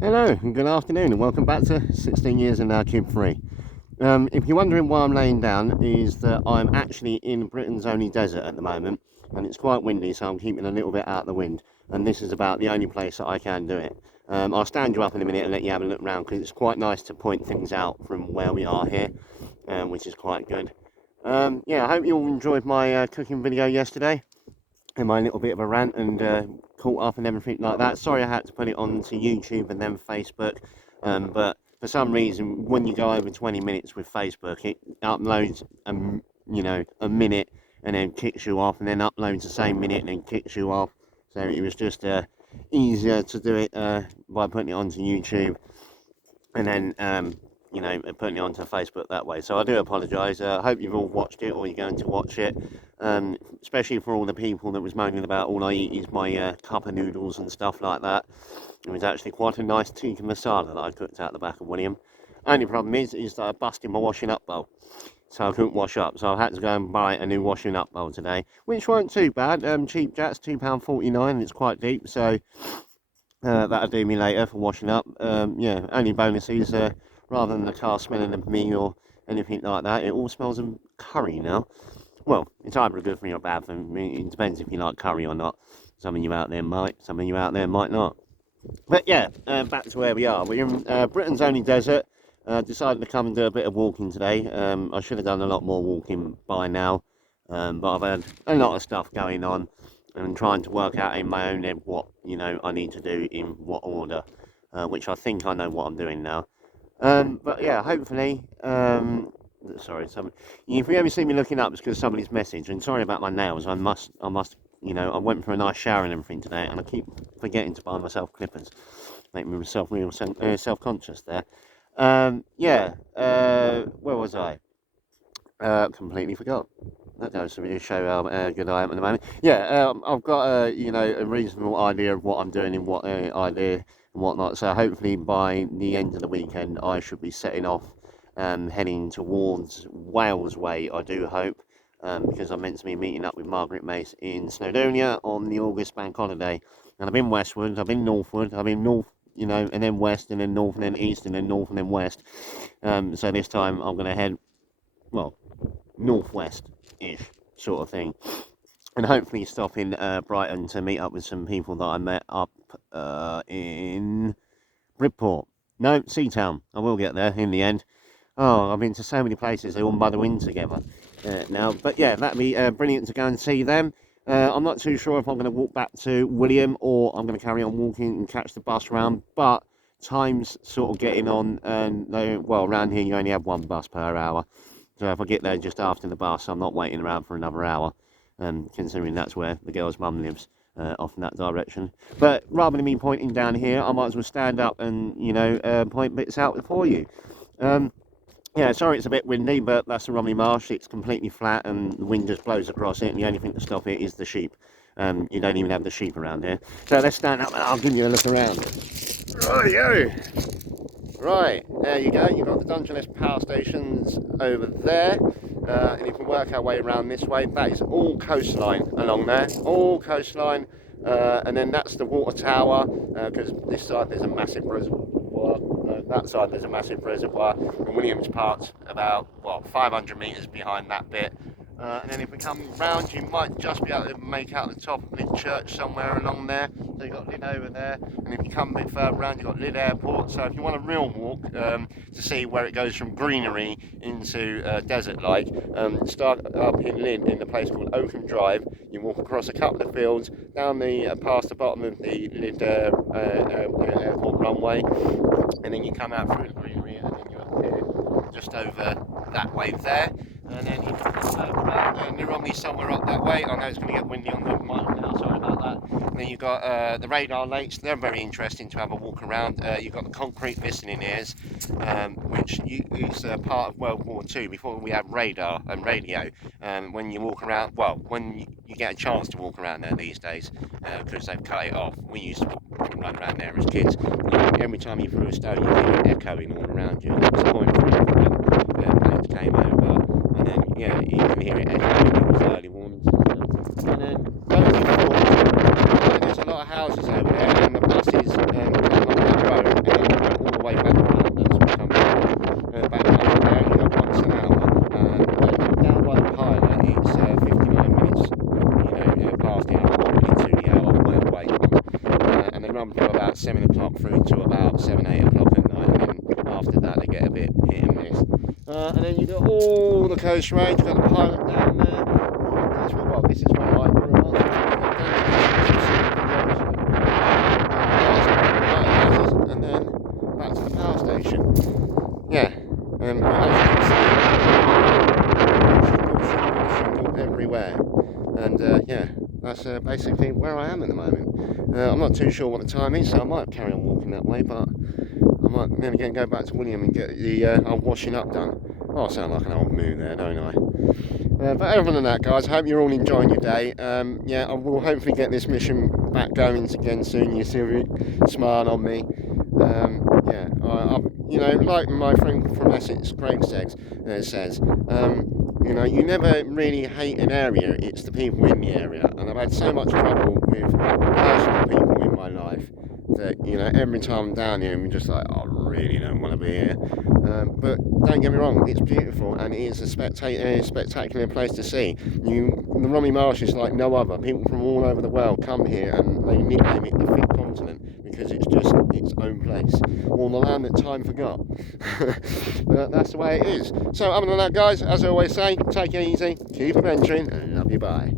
Hello and good afternoon and welcome back to 16 Years and Now Tube Free. If you're wondering why I'm laying down, is that I'm actually in Britain's only desert at the moment and it's quite windy, so I'm keeping a little bit out of the wind, and this is about the only place that I can do it. I'll stand you up in a minute and let you have a look around because it's quite nice to point things out from where we are here, which is quite good. Yeah, I hope you all enjoyed my cooking video yesterday and my little bit of a rant and caught up and everything like that. Sorry I had to put it onto YouTube and then Facebook, but for some reason, when you go over 20 minutes with Facebook, it uploads a minute and then kicks you off, and then uploads the same minute and then kicks you off. So it was just easier to do it by putting it onto YouTube and then putting it onto Facebook that way. So I do apologise. I hope you've all watched it or you're going to watch it. Especially for all the people that was moaning about all I eat is my cup of noodles and stuff like that. It was actually quite a nice tikka masala that I cooked out the back of William. Only problem is that I busted my washing up bowl, so I couldn't wash up. So I had to go and buy a new washing up bowl today, which weren't too bad. Cheap Jats, £2.49, and it's quite deep. So that'll do me later for washing up. Yeah, only bonus is rather than the car smelling of me or anything like that, it all smells of curry now. Well, it's either good for me or bad for me. It depends if you like curry or not. Some of you out there might, some of you out there might not. But yeah, back to where we are. We're in Britain's only desert. Decided to come and do a bit of walking today. I should have done a lot more walking by now, but I've had a lot of stuff going on and trying to work out in my own head what I need to do in what order, which I think I know what I'm doing now. But yeah, hopefully, sorry, if you ever see me looking up, it's because somebody's message. And sorry about my nails. I must, I went for a nice shower and everything today, and I keep forgetting to buy myself clippers. Make myself real self-conscious there. Yeah. Where was I? Completely forgot. That goes to show how good I am at the moment. Yeah, I've got a reasonable idea of what I'm doing in what idea and whatnot. So hopefully by the end of the weekend, I should be setting off, heading towards Wales Way. I do hope, because I'm meant to be meeting up with Margaret Mace in Snowdonia on the August bank holiday. And I've been westward, I've been northward, I've been north, and then west, and then north, and then east, and then north, and then west. So this time I'm going to head, well, northwest-ish sort of thing, and hopefully stop in Brighton to meet up with some people that I met up in Bridport. No, Seatown. I will get there in the end. Oh, I've been to so many places, they all mother in together now. But yeah, that'd be brilliant to go and see them. I'm not too sure if I'm going to walk back to William or I'm going to carry on walking and catch the bus round, but time's sort of getting on, and well, around here you only have one bus per hour. So if I get there just after the bus, I'm not waiting around for another hour, considering that's where the girl's mum lives, off in that direction. But rather than me pointing down here, I might as well stand up and, point bits out for you. Yeah, sorry it's a bit windy, but that's the Romney Marsh. It's completely flat and the wind just blows across it, and the only thing to stop it is the sheep. You don't even have the sheep around here. So let's stand up and I'll give you a look around. Rightio! Right, there you go. You've got the Dungeness power stations over there, and if we work our way around this way, that is all coastline along there, all coastline, and then that's the water tower, because this side there's a massive reservoir, that side there's a massive reservoir, and Williams Park's about, 500 metres behind that bit. And then if we come round, you might just be able to make out the top of Lydd Church somewhere along there. So you've got Lydd over there, and if you come a bit further round, you've got Lydd Airport. So if you want a real walk to see where it goes from greenery into desert-like, start up in Lydd in a place called Oakham Drive. You walk across a couple of fields, down the past the bottom of the Lydd Airport runway, and then you come out through the greenery, and then you're here, just over that way there. And then you can around the Romney somewhere up that way. I know it's going to get windy on the mic now, sorry about that. And then you've got the radar lakes. They're very interesting to have a walk around. You've got the concrete listening ears, which is part of World War II, before we had radar and radio. When you walk around, when you get a chance to walk around there these days, because they've cut it off. We used to run around there as kids. Every time you threw a stone, you hear it echoing all around you. That was the point for it when planes came over. And then, yeah, you can hear it echoing with early warnings and stuff. And then going forward, there's a lot of houses over there, and the buses come up that road, can run from about 7 o'clock through to about 7, 8 o'clock at night, and then after that they get a bit hit and miss. And then you've got all the coast range, you've got the Pilot down there. Well, this is where I grew up. And then back to the power station. Yeah, as you can see, single everywhere. And yeah, that's basically where I am at the moment. I'm not too sure what the time is, so I might carry on walking that way, but I might then again go back to William and get the old washing up done. Oh, I sound like an old moo there, don't I? But other than that, guys, I hope you're all enjoying your day. Yeah, I will hopefully get this mission back going again soon. You see me smile on me. Yeah, you know, like my friend from Essex, Craig says, you know, you never really hate an area, it's the people in the area. And I've had so much trouble with personal people in my life that, you know, every time I'm down here, I'm just like, I really don't want to be here. But don't get me wrong, it's beautiful and it is a spectacular place to see. The Romney Marsh is like no other. People from all over the world come here and they nickname it the Fifth Continent because it's just its own place, or the land that time forgot. But that's the way it is. So other than that, guys, as I always say, take it easy, keep adventuring, and love you, bye.